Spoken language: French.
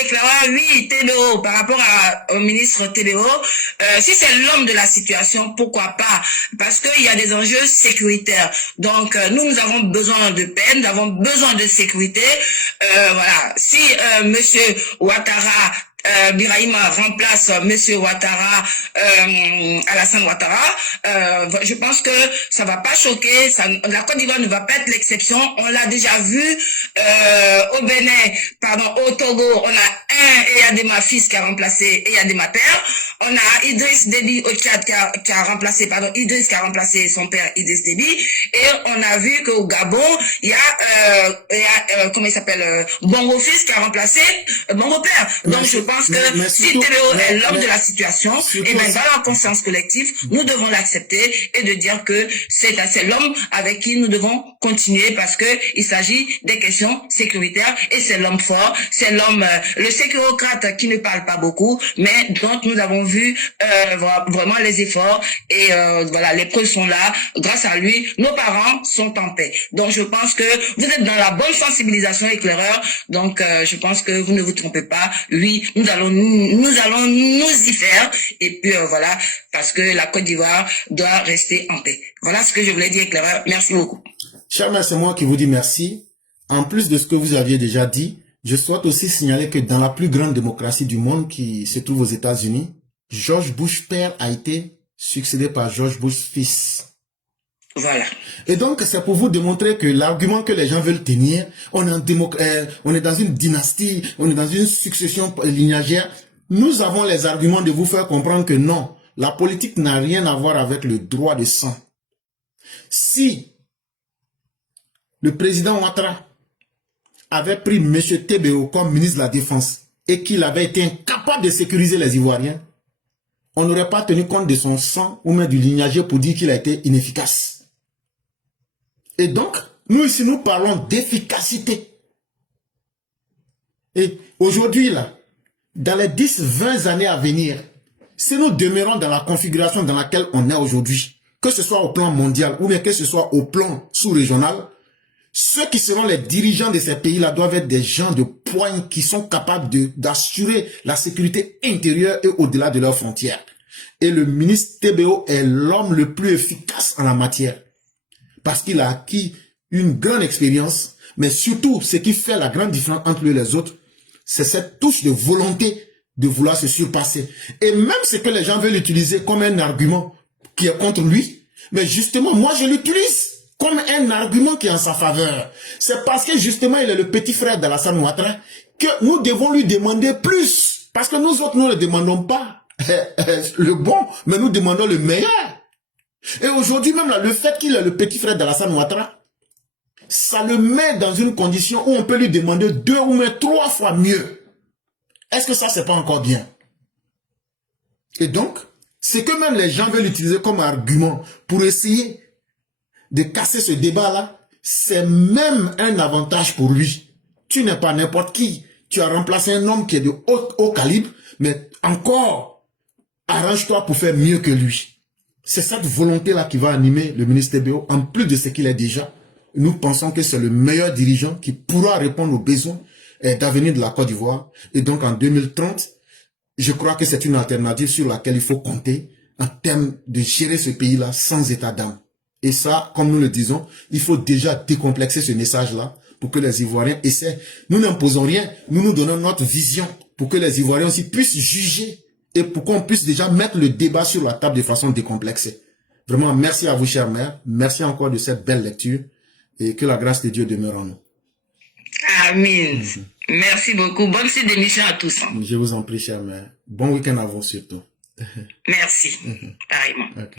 éclaireur, oui, TBO, par rapport au ministre TBO, si c'est l'homme de la situation, pourquoi pas? Parce qu'il y a des enjeux sécuritaires. Donc, nous avons besoin de paix, nous avons besoin de sécurité. Voilà. Si Monsieur Ouattara Birahima remplace Monsieur Ouattara, Alassane Ouattara, je pense que ça va pas choquer. La Côte d'Ivoire ne va pas être l'exception. On l'a déjà vu au Bénin, au Togo. On a Eyadema fils qui a remplacé Eyadema père. On a Idriss Déby au Tchad qui a remplacé son père Idriss Déby. Et on a vu qu'au Gabon, il y a comment il s'appelle, Bongo fils qui a remplacé Bongo père. Donc je pense que si TBO est l'homme de la situation, et bien dans la conscience collective, nous devons l'accepter et de dire que c'est l'homme avec qui nous devons continuer parce que il s'agit des questions sécuritaires et c'est l'homme fort, c'est l'homme, le sécurocrate qui ne parle pas beaucoup, mais dont nous avons vu vraiment les efforts et voilà, les preuves sont là. Grâce à lui, nos parents sont en paix. Donc je pense que vous êtes dans la bonne sensibilisation éclaireur. Donc je pense que vous ne vous trompez pas. Oui, nous allons nous y faire et puis voilà, parce que la Côte d'Ivoire doit rester en paix. Voilà ce que je voulais dire, éclaireur. Merci beaucoup. Cher mère, c'est moi qui vous dis merci. En plus de ce que vous aviez déjà dit, je souhaite aussi signaler que dans la plus grande démocratie du monde qui se trouve aux États-Unis, George Bush père a été succédé par George Bush fils. Voilà. Et donc, c'est pour vous démontrer que l'argument que les gens veulent tenir, on est dans une dynastie, on est dans une succession lignagère. Nous avons les arguments de vous faire comprendre que non, la politique n'a rien à voir avec le droit de sang. Si le président Ouattara avait pris M. TBO comme ministre de la Défense et qu'il avait été incapable de sécuriser les Ivoiriens, on n'aurait pas tenu compte de son sang ou même du lignage pour dire qu'il a été inefficace. Et donc, nous ici, nous parlons d'efficacité. Et aujourd'hui, là, dans les 10-20 années à venir, si nous demeurons dans la configuration dans laquelle on est aujourd'hui, que ce soit au plan mondial ou bien que ce soit au plan sous-régional, ceux qui seront les dirigeants de ces pays-là doivent être des gens de poigne qui sont capables d'assurer la sécurité intérieure et au-delà de leurs frontières. Et le ministre TBO est l'homme le plus efficace en la matière. Parce qu'il a acquis une grande expérience, mais surtout, ce qui fait la grande différence entre lui et les autres, c'est cette touche de volonté de vouloir se surpasser. Et même ce que les gens veulent utiliser comme un argument qui est contre lui, mais justement, moi je l'utilise comme un argument qui est en sa faveur. C'est parce que justement, il est le petit frère d'Alassane Ouattara que nous devons lui demander plus. Parce que nous autres, nous ne demandons pas le bon, mais nous demandons le meilleur. Et aujourd'hui même, là, le fait qu'il est le petit frère d'Alassane Ouattara, ça le met dans une condition où on peut lui demander 2 ou même 3 fois mieux. Est-ce que ça, c'est pas encore bien? Et donc, c'est que même les gens veulent utiliser comme argument pour essayer de casser ce débat-là, c'est même un avantage pour lui. Tu n'es pas n'importe qui. Tu as remplacé un homme qui est de haut calibre, mais encore, arrange-toi pour faire mieux que lui. C'est cette volonté-là qui va animer le ministre TBO, en plus de ce qu'il est déjà. Nous pensons que c'est le meilleur dirigeant qui pourra répondre aux besoins d'avenir de la Côte d'Ivoire. Et donc en 2030, je crois que c'est une alternative sur laquelle il faut compter en termes de gérer ce pays-là sans état d'âme. Et ça, comme nous le disons, il faut déjà décomplexer ce message-là pour que les Ivoiriens essaient. Nous n'imposons rien, nous nous donnons notre vision pour que les Ivoiriens aussi puissent juger et pour qu'on puisse déjà mettre le débat sur la table de façon décomplexée. Vraiment, merci à vous, chère mère. Merci encore de cette belle lecture et que la grâce de Dieu demeure en nous. Amen. Merci beaucoup. Bonne suite d'émission à tous. Je vous en prie, chère mère. Bon week-end à vous surtout. Merci. Pareillement. Okay.